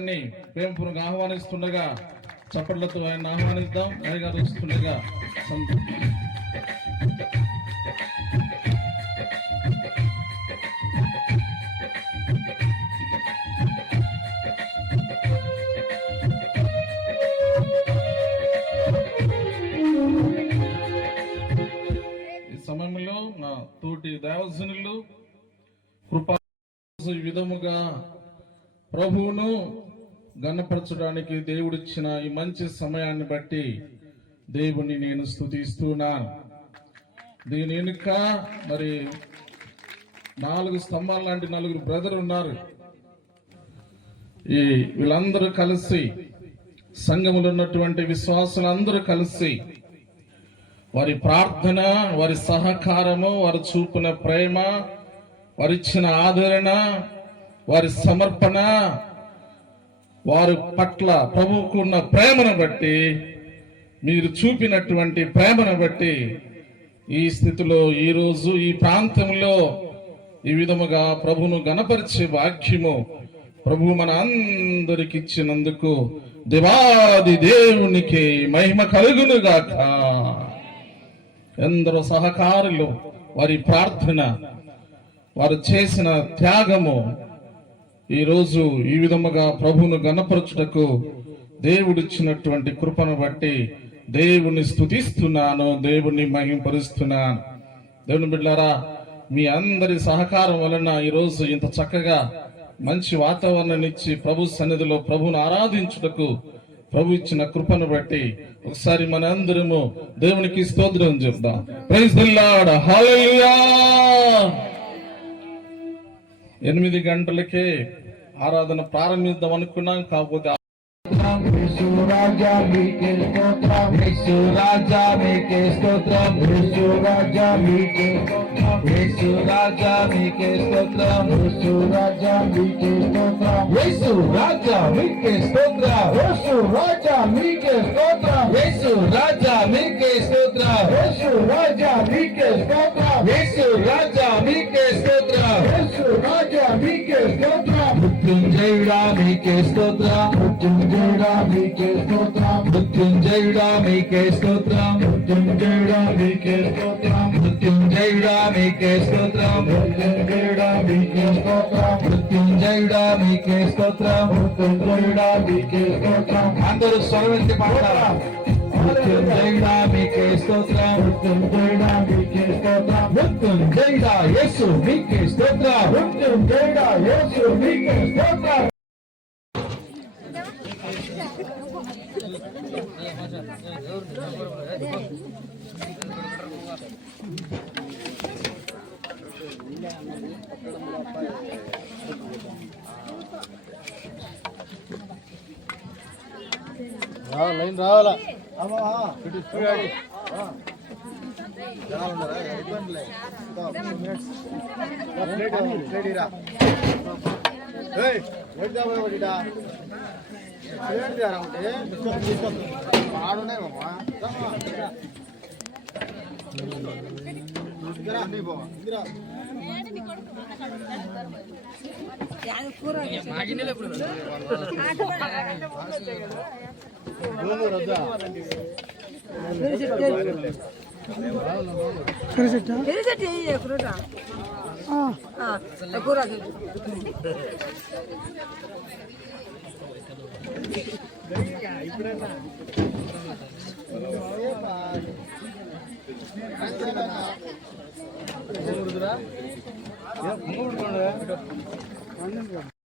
ప్రేమపూర్వకంగా ఆహ్వానిస్తుండగా చప్పట్లతో ఆయన ఆహ్వానిద్దాం. అయ్యగారు వస్తుండగా ఈ సమయంలో నా తోటి దేవజనులు కృపా ఈ విధముగా ప్రభువును గణపరచడానికి దేవుడిచ్చిన ఈ మంచి సమయాన్ని బట్టి దేవుని నేను స్తుతిస్తున్నాను. దీని వెనుక మరి 4 స్తంభాల లాంటి 4 బ్రదర్ ఉన్నారు. ఈ వీళ్ళందరూ కలిసి సంఘములో ఉన్నటువంటి విశ్వాసులందరూ కలిసి వారి ప్రార్థన, వారి సహకారము, వారు చూపిన ప్రేమ, వారిచ్చిన ఆదరణ, వారి సమర్పణ, వారి పట్ల ప్రభువుకు ఉన్న ప్రేమను బట్టి, మీరు చూపినటువంటి ప్రేమను బట్టి ఈ స్థితిలో ఈరోజు ఈ ప్రాంతంలో ఈ విధముగా ప్రభువును గణపరిచే వాక్యము ప్రభు మన అందరికి ఇచ్చినందుకు దేవాది దేవునికి మహిమ కలుగునుగాక. ఎందరో సహకారులు, వారి ప్రార్థన, వారు చేసిన త్యాగము ఈరోజు ఈ విధముగా ప్రభువును గణపరచుటకు దేవుడిచ్చినటువంటి కృపను బట్టి దేవుని స్తుతిస్తున్నాను, దేవుని మహిమపరుస్తున్నాను. దేవుని బిడ్డలారా, మీ అందరి సహకారం వలన ఈరోజు ఇంత చక్కగా మంచి వాతావరణం ఇచ్చి ప్రభు సన్నిధిలో ప్రభువును ఆరాధించుటకు ప్రభు ఇచ్చిన కృపను బట్టి ఒకసారి మన అందరము దేవునికి స్తోత్రం చెప్దాం. ప్రైజ్ ది లార్డ్, హల్లెలూయా. 8 గంటలకే ఆరాధన ప్రారంభిద్దాం అనుకున్నాం. కాకపోతే రాజా మీకే స్తోత్రం, యేసు రాజా మీకే స్తోత్రం, యేసు రాజా మీకే స్తోత్రం, యేసు రాజా మీకే స్తోత్రం, యేసు రాజా మీకే స్తోత్రం, యేసు రాజా మీకే స్తోత్రం, యేసు రాజా మీకే స్తోత్రం, యేసు రాజా మీకే స్తోత్రం, యేసు రాజా మీకే స్తోత్రం, యేసు రాజా మీకే స్తోత్రం, యేసు రాజా మీకే స్తోత్రం, మృత్యుంజయుడా మీకే స్తోత్రం, మృత్యుంజయుడా మీకే స్తోత్రం, మృత్యుంజయుడా మీకే స్తోత్రం, మృత్యుంజయుడా మీకే స్తోత్రం, మృత్యుంజయుడా మీకే స్తోత్రం, మృత్యుంజయుడా మీకే స్తోత్రం, మృత్యుంజయుడా మీకే స్తోత్రం, మృత్యుంజయుడా మీకే స్తోత్రం. అందరూ స్వరమెత్తి పాడతారా? మృత్యుంజయుడా మీకే స్తోత్రం, మృత్యుంజయుడా మీకే స్తోత్రం, మృత్యుంజయుడా యేసు మీకే స్తోత్రం, మృత్యుంజయుడా యేసు మీకే స్తోత్రం. లైన్ రావాలా ఇప్పుడన్నా